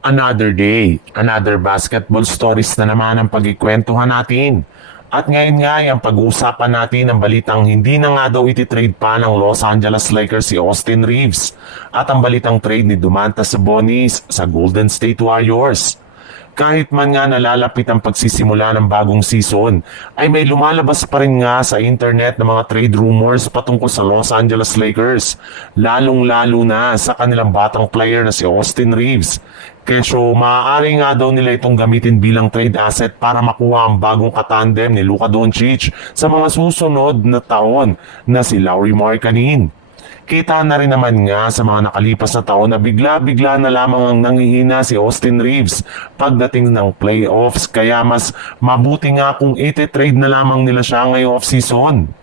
Another day, another basketball stories na naman ang pagkikwentuhan natin. At ngayon nga ay ang pag-uusapan natin ang balitang hindi na nga daw ititrade pa ng Los Angeles Lakers si Austin Reeves at ang balitang trade ni Domantas Sabonis sa Golden State Warriors. Kahit man nga nalalapit ang pagsisimula ng bagong season, ay may lumalabas pa rin nga sa internet ng mga trade rumors patungkol sa Los Angeles Lakers, lalong-lalo na sa kanilang batang player na si Austin Reeves. Kesyo maaari nga daw nila itong gamitin bilang trade asset para makuha ang bagong katandem ni Luka Doncic sa mga susunod na taon na si Lauri Markkanen. Kita na rin naman nga sa mga nakalipas na taon na bigla-bigla na lamang ang nanghihina si Austin Reeves pagdating ng playoffs, kaya mas mabuti nga kung iti-trade na lamang nila siya ngayong off-season.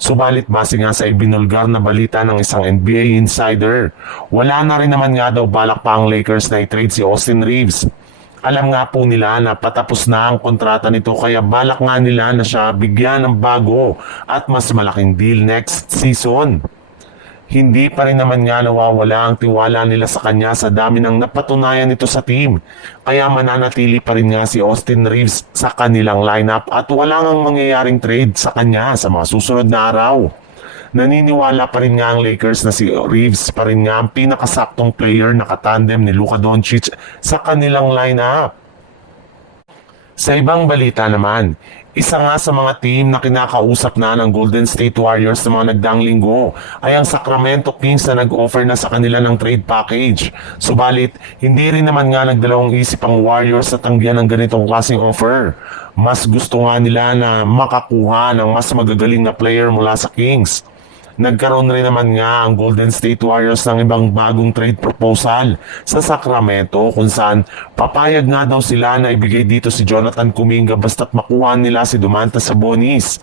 Subalit base nga sa ibinulgar na balita ng isang NBA insider, wala na rin naman nga daw balak pa ang Lakers na i-trade si Austin Reeves. Alam nga po nila na patapos na ang kontrata nito, kaya balak nga nila na siya bigyan ng bago at mas malaking deal next season. Hindi pa rin naman nga nawawala ang tiwala nila sa kanya sa dami ng napatunayan nito sa team. Kaya mananatili pa rin nga si Austin Reeves sa kanilang lineup at wala ngang mangyayaring trade sa kanya sa mga susunod na araw. Naniniwala pa rin nga ang Lakers na si Reeves pa rin nga ang pinakasaktong player na katandem ni Luka Doncic sa kanilang lineup. Sa ibang balita naman, isa nga sa mga team na kinakausap na ng Golden State Warriors sa mga nagdaang linggo ay ang Sacramento Kings na nag-offer na sa kanila ng trade package. Subalit, hindi rin naman nga nagdalawang isip ang Warriors sa tanggihan ng ganitong klaseng offer. Mas gusto nga nila na makakuha ng mas magagaling na player mula sa Kings. Nagkaroon rin naman nga ang Golden State Warriors ng ibang bagong trade proposal sa Sacramento kung saan papayag nga daw sila na ibigay dito si Jonathan Kuminga basta't makuha nila si Domantas Sabonis.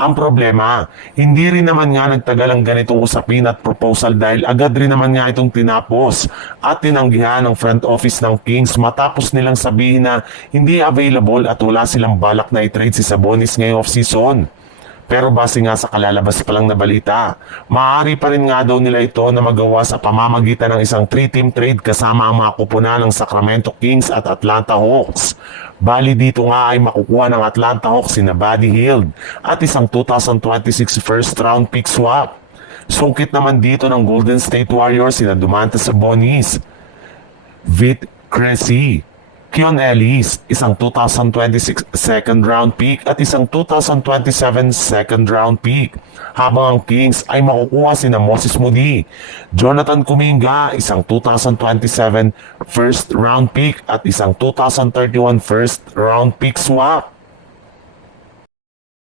Ang problema, hindi rin naman nga nagtagal ang ganitong usapin at proposal dahil agad rin naman nga itong tinapos at tinanggihan ng front office ng Kings matapos nilang sabihin na hindi available at wala silang balak na i-trade si Sabonis ngayong off-season. Pero base nga sa kalalabas pa lang na balita, maaari pa rin nga daw nila ito na magawa sa pamamagitan ng isang 3-team trade kasama ang mga kupunan ng Sacramento Kings at Atlanta Hawks. Bali dito nga ay makukuha ng Atlanta Hawks si Buddy Hield at isang 2026 first round pick swap. Sungkit naman dito ng Golden State Warriors sina Domantas Sabonis, Vit Krejci, Keon Ellis, isang 2026 second round pick at isang 2027 second round pick. Habang ang Kings ay makukuha sina Moses Moody, Jonathan Kuminga, isang 2027 first round pick at isang 2031 first round pick swap.